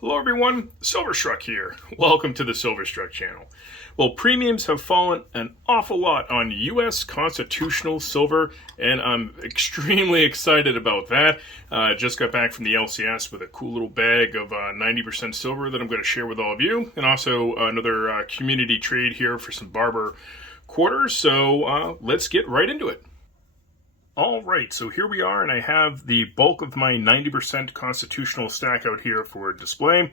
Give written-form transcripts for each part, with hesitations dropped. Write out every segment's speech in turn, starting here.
Hello everyone, Silverstruck here. Welcome to the Silverstruck channel. Well, premiums have fallen an awful lot on US constitutional silver, and I'm extremely excited about that. Just got back from the LCS with a cool little bag of 90% silver that I'm going to share with all of you, and also another community trade here for some Barber quarters, so let's get right into it. All right, so here we are, and I have the bulk of my 90% constitutional stack out here for display.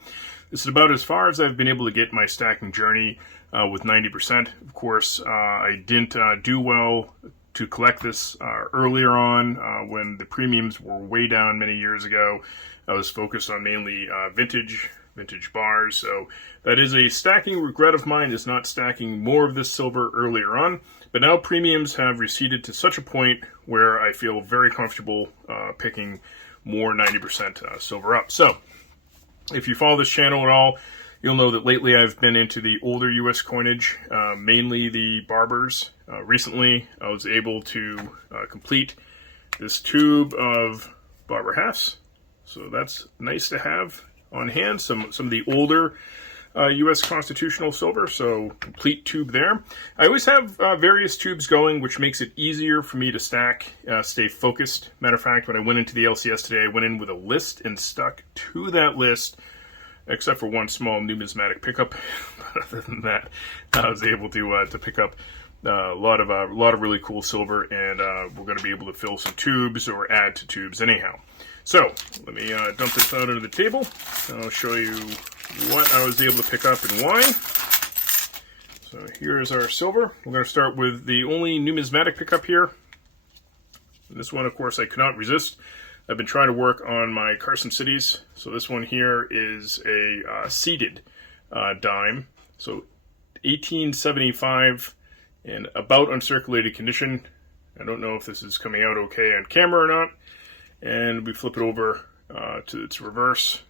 This is about as far as I've been able to get my stacking journey with 90%. Of course, I didn't do well to collect this earlier on when the premiums were way down many years ago. I was focused on mainly vintage bars, so that is a stacking regret of mine, is not stacking more of this silver earlier on. But now premiums have receded to such a point where I feel very comfortable picking more 90% silver up. So if you follow this channel at all, you'll know that lately I've been into the older US coinage, mainly the Barbers. Recently I was able to complete this tube of Barber halves, so that's nice to have on hand. Some of the older US constitutional silver, so complete tube there. I always have various tubes going, which makes it easier for me to stack, stay focused. Matter of fact, when I went into the LCS today, I went in with a list and stuck to that list, except for one small numismatic pickup. But other than that, I was able to pick up a lot of really cool silver, and we're going to be able to fill some tubes or add to tubes anyhow. So let me dump this out onto the table, and I'll show you what I was able to pick up and why. So here's our silver. We're going to start with the only numismatic pickup here. And this one, of course, I could not resist. I've been trying to work on my Carson Cities. So this one here is a seeded dime. So 1875 and about uncirculated condition. I don't know if this is coming out okay on camera or not. And we flip it over to its reverse.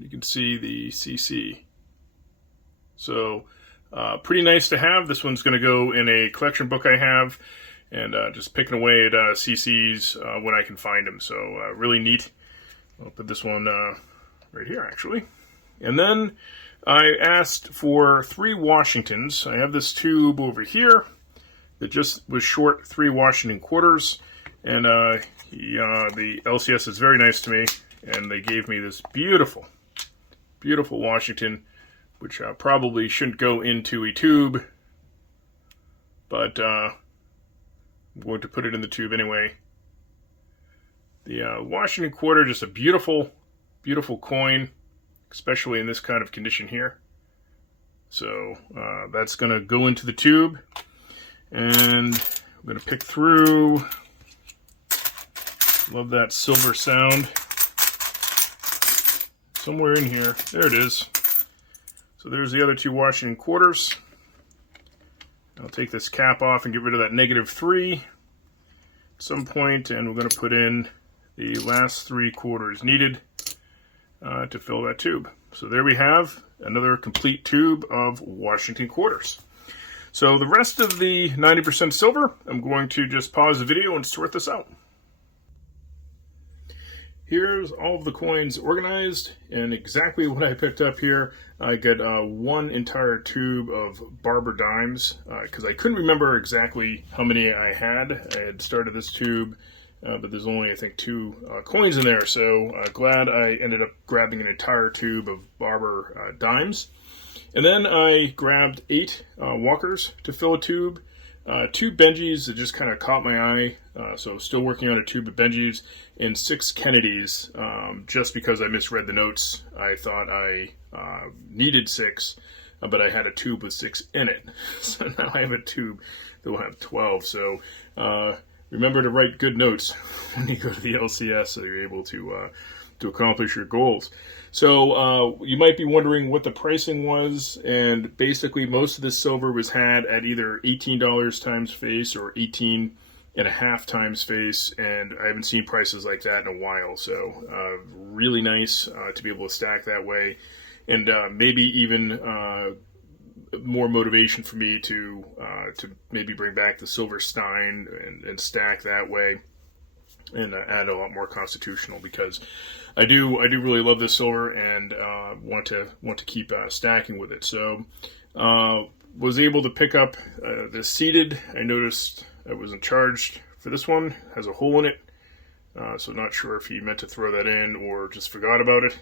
You can see the CC. So pretty nice to have. This one's going to go in a collection book I have, and just picking away at CCs when I can find them. So really neat. I'll put this one right here actually. And then I asked for 3 Washingtons. I have this tube over here that just was short 3 Washington quarters. And the LCS is very nice to me, and they gave me this beautiful Washington, which probably shouldn't go into a tube, but I'm going to put it in the tube anyway. The Washington quarter, just a beautiful coin, especially in this kind of condition here. So that's going to go into the tube, and I'm going to pick through. Love that silver sound. Somewhere in here. There it is. So there's the other 2 Washington quarters. I'll take this cap off and get rid of that -3 at some point, and we're going to put in the last 3 quarters needed to fill that tube. So there we have another complete tube of Washington quarters. So the rest of the 90% silver, I'm going to just pause the video and sort this out. Here's all of the coins organized, and exactly what I picked up here. I got one entire tube of Barber dimes, because I couldn't remember exactly how many I had. I had started this tube, but there's only, I think, 2 coins in there, so glad I ended up grabbing an entire tube of Barber dimes. And then I grabbed 8 Walkers to fill a tube. 2 Benjis that just kind of caught my eye, so still working on a tube of Benjis, and 6 Kennedys, just because I misread the notes. I thought I needed 6, but I had a tube with 6 in it. So now I have a tube that will have 12. So remember to write good notes when you go to the LCS so you're able to accomplish your goals. So you might be wondering what the pricing was, and basically most of this silver was had at either $18 times face or 18.5 times face, and I haven't seen prices like that in a while. So really nice to be able to stack that way, and maybe even more motivation for me to maybe bring back the Silver Stein and stack that way. and add a lot more constitutional, because I do really love this silver, and want to keep stacking with it. So was able to pick up the seated. I noticed I wasn't charged for this one. Has a hole in it, so not sure if he meant to throw that in or just forgot about it.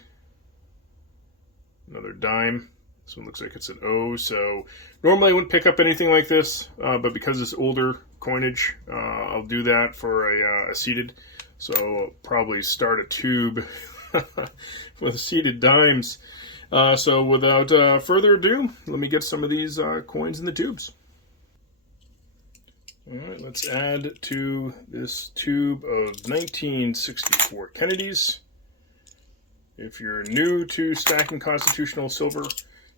Another dime. This one looks like it's an O, so normally I wouldn't pick up anything like this, but because it's older coinage, I'll do that for a seated. So I'll probably start a tube with seated dimes. So without further ado, let me get some of these coins in the tubes. All right, let's add to this tube of 1964 Kennedys. If you're new to stacking constitutional silver,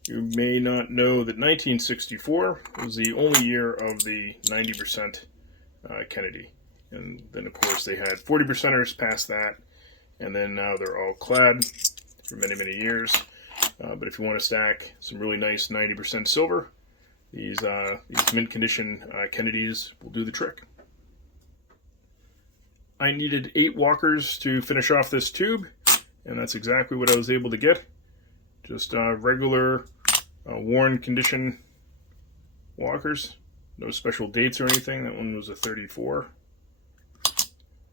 you may not know that 1964 was the only year of the 90% Kennedy. And then, of course, they had 40%ers past that, and then now they're all clad for many, many years. But if you want to stack some really nice 90% silver, these mint condition Kennedys will do the trick. I needed 8 walkers to finish off this tube, and that's exactly what I was able to get. Just regular worn condition walkers. No special dates or anything. That one was a 34.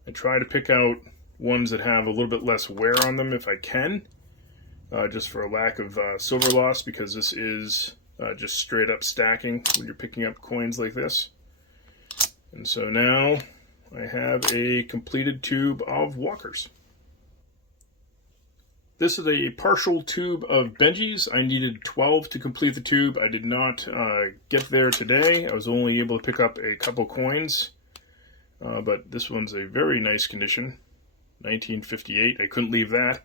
I try to pick out ones that have a little bit less wear on them if I can, just for a lack of silver loss, because this is just straight up stacking when you're picking up coins like this. And so now I have a completed tube of walkers. This is a partial tube of Benjis. I needed 12 to complete the tube. I did not get there today. I was only able to pick up a couple coins, but this one's a very nice condition. 1958. I couldn't leave that.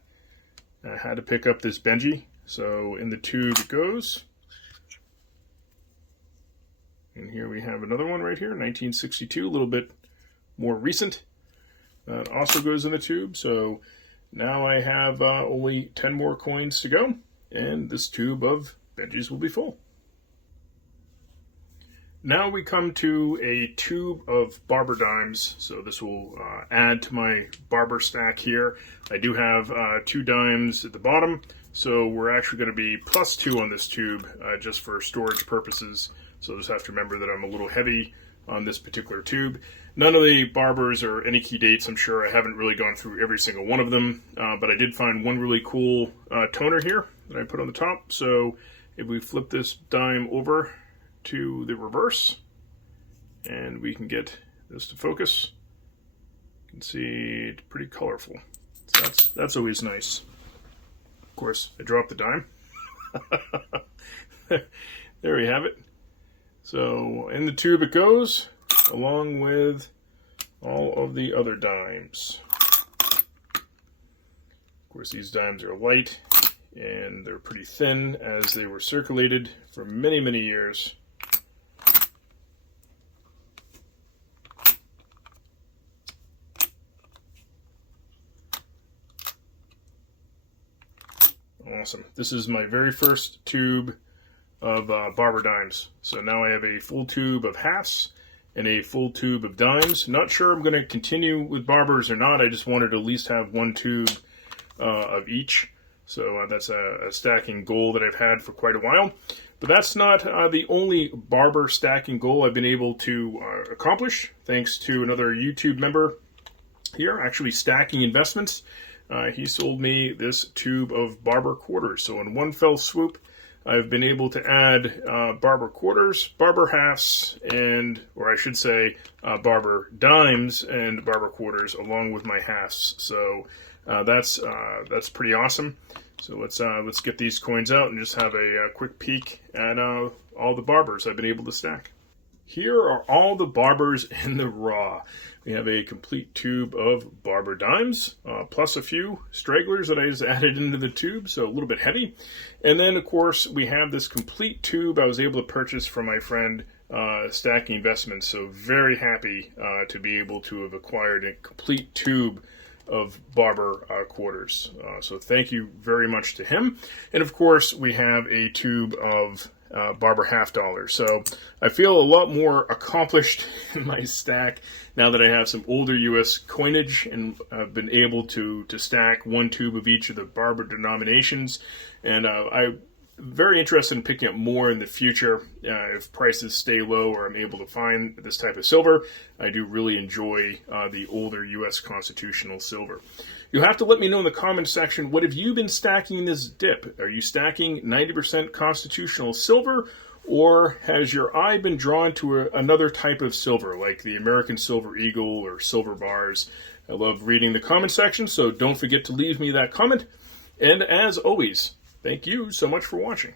I had to pick up this Benji. So in the tube it goes. And here we have another one right here, 1962, a little bit more recent. That also goes in the tube. So now I have only 10 more coins to go, and this tube of Benjis will be full. Now we come to a tube of Barber dimes, so this will add to my Barber stack here. I do have 2 dimes at the bottom, so we're actually going to be +2 on this tube just for storage purposes. So just have to remember that I'm a little heavy on this particular tube. None of the Barbers or any key dates, I'm sure. I haven't really gone through every single one of them, but I did find one really cool toner here that I put on the top. So if we flip this dime over to the reverse, and we can get this to focus, you can see it's pretty colorful. So that's always nice. Of course, I dropped the dime. There we have it. So in the tube it goes, along with all of the other dimes. Of course, these dimes are light, and they're pretty thin as they were circulated for many, many years. Awesome. This is my very first tube of Barber dimes. So now I have a full tube of halves and a full tube of dimes. Not sure I'm going to continue with Barbers or not. I just wanted to at least have one tube of each. So that's a stacking goal that I've had for quite a while. But that's not the only Barber stacking goal I've been able to accomplish, thanks to another YouTube member here, actually Stacking Investments. He sold me this tube of Barber quarters. So in one fell swoop, I've been able to add Barber quarters, Barber halves, or I should say Barber dimes and Barber quarters along with my halves. So that's pretty awesome. So let's get these coins out and just have a quick peek at all the Barbers I've been able to stack. Here are all the Barbers in the raw. We have a complete tube of Barber dimes, plus a few stragglers that I just added into the tube, so a little bit heavy. And then, of course, we have this complete tube I was able to purchase from my friend Stacking Investments. So very happy to be able to have acquired a complete tube of Barber quarters. So thank you very much to him. And of course, we have a tube of Barber half dollars. So I feel a lot more accomplished in my stack now that I have some older US coinage, and I've been able to stack one tube of each of the Barber denominations. And I'm very interested in picking up more in the future if prices stay low or I'm able to find this type of silver. I do really enjoy the older US constitutional silver. You'll have to let me know in the comments section, what have you been stacking in this dip? Are you stacking 90% constitutional silver, or has your eye been drawn to another type of silver, like the American Silver Eagle or silver bars? I love reading the comment section, so don't forget to leave me that comment. And as always, thank you so much for watching.